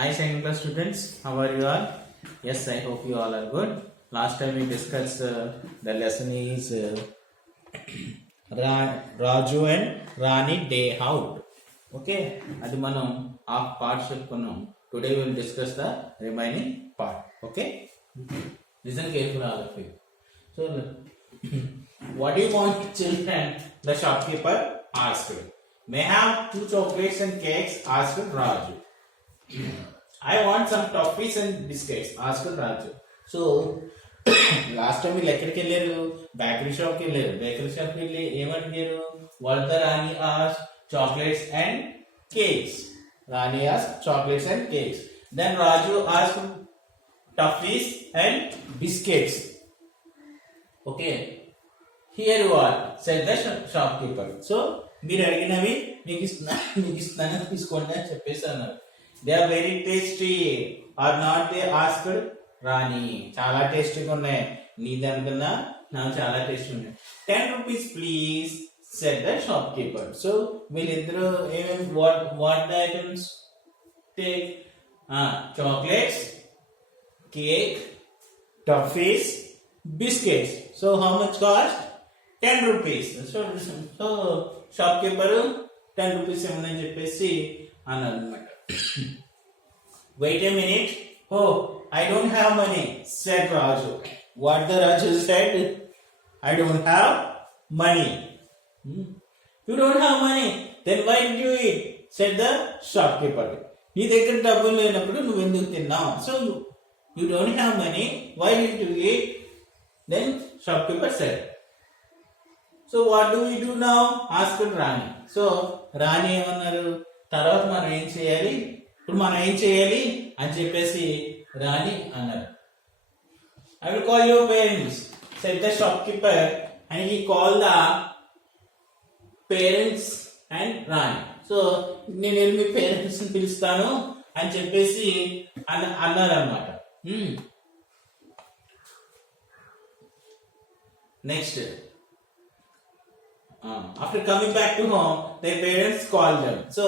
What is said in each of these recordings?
Hi, second class students. How are you all? Yes, I hope you all are good. Last time we discussed the lesson is Raju and Rani day out. Okay, అది మనం half part చెప్పుకున్నాం. Today we will discuss the remaining part. Okay, listen carefully all of you. So, what do you want, children? The shopkeeper asked. May I have 2 chocolates and cakes? Asked Raju. I want some toffees and biscuits. Asked Raju. So, last time వీళ్ళు ఎక్కడికి వెళ్ళారు? Bakery షాప్కి వెళ్ళారు. Bakery షాప్కి వెళ్ళి ఏమడిగారు? What the Rani ask chocolates and cakes. Rani ask chocolates and cakes. Then Raju ask toffees and biscuits. Okay, here what said the shopkeeper. So మీరు అడిగినవి మీకు ఇస్తున్నాను తీసుకోండి అని చెప్పేసి అన్నారు. They are very tasty or not they asked Rani. చాలా టేస్టీగా ఉన్నాయి. నీ దానికన్నా నాకు చాలా టేస్టీ ఉన్నాయి. 10 rupees please said the shop keeper. So వీళ్ళిద్దరు ఏమేమి what the items take? Chocolates, cake, toffees, biscuits. So how much cost? 10 rupees. So shop keeper 10 rupees ఇవ్వమని చెప్పేసి అన్నారు అనమాట. Wait a minute. Oh, I don't have money, said Raju. What the Raju said? I don't have money. You don't have money. Then why did you eat? Said the shopkeeper. నీ దగ్గర డబ్బులు లేనప్పుడు నువ్వు ఎందుకు తిన్నావు? So you don't have money. Why did you eat? Then shopkeeper said. So what do we do now? Asked Rani. So Rani ఏమన్నారు? తర్వాత మనం ఏం చేయాలి? ఇప్పుడు మనం ఏం చేయాలి అని చెప్పేసి రాణి అన్నారు. I will call your parents, said the shopkeeper, and he called the parents and Rani. So నేను వెళ్ళి మీ పేరెంట్స్ ని పిలుస్తాను అని చెప్పేసి అన్నారు అనమాట. Next, after coming back to home, their parents called them. So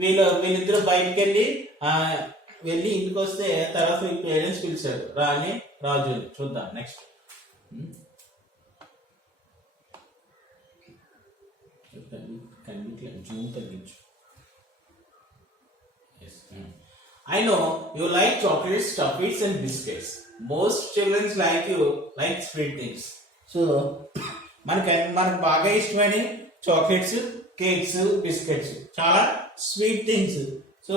వీళ్ళిద్దరు బయటకు వెళ్ళి ఇంటికి వస్తే తర్వాత పేరెంట్స్ పిలిచారు రాణి రాజు. చూద్దాం నెక్స్ట్. జూమ్ తగ్గించు. I know you like chocolates, toffees and biscuits. Most children like you like sweet things. So మనకు బాగా ఇష్టమైన చాక్లెట్స్, కేక్స్, బిస్కెట్స్, చాలా స్వీట్ థింగ్స్. సో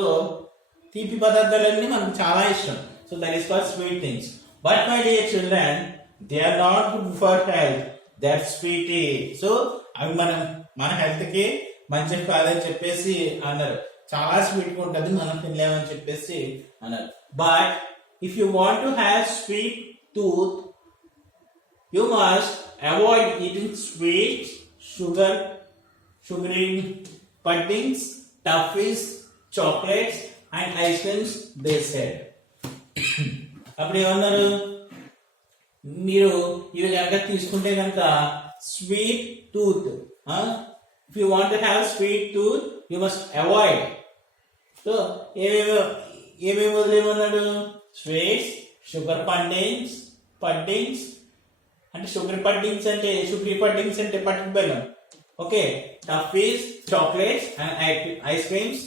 తీపి పదార్థాలన్నీ మనకు చాలా ఇష్టం. So that is for sweet things. But my dear children, they are not good for health. That sweet. So అవి మన హెల్త్ కి మంచిది కాదని చెప్పేసి అన్నారు. చాలా స్వీట్ గా ఉంటుంది, మనం తినలేమని చెప్పేసి అన్నారు. But if you want to have sweet tooth, you must avoid eating sweets, sugary puddings, toffees, chocolates and ice creams, they said. అప్పుడు ఏమన్నారు? మీరు ఇవి కనుక తీసుకుంటే కనుక sweet tooth, if you want to have sweet tooth you must avoid. So ఏమేమి వదిలేమన్నాడు? Sweets, sugar పడ్డింగ్స్ అంటే షుగర్ పడ్డింగ్స్ అంటే పట్టిక బెల్లం. Okay, toffees, chocolates and ice creams,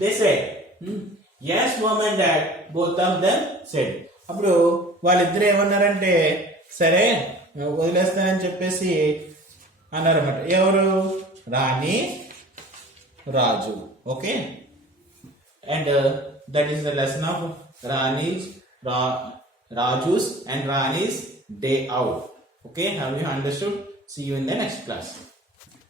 they said. yes mom and dad, both of them said. అప్పుడు వాళ్ళిద్దరు ఏమన్నారంటే సరే వదిలేస్తానని చెప్పేసి అన్నారన్నమాట. ఎవరు? Rani, Raju. Okay, and that is the lesson of Raju's and Rani's day out. Okay, have you understood? See you in the next class.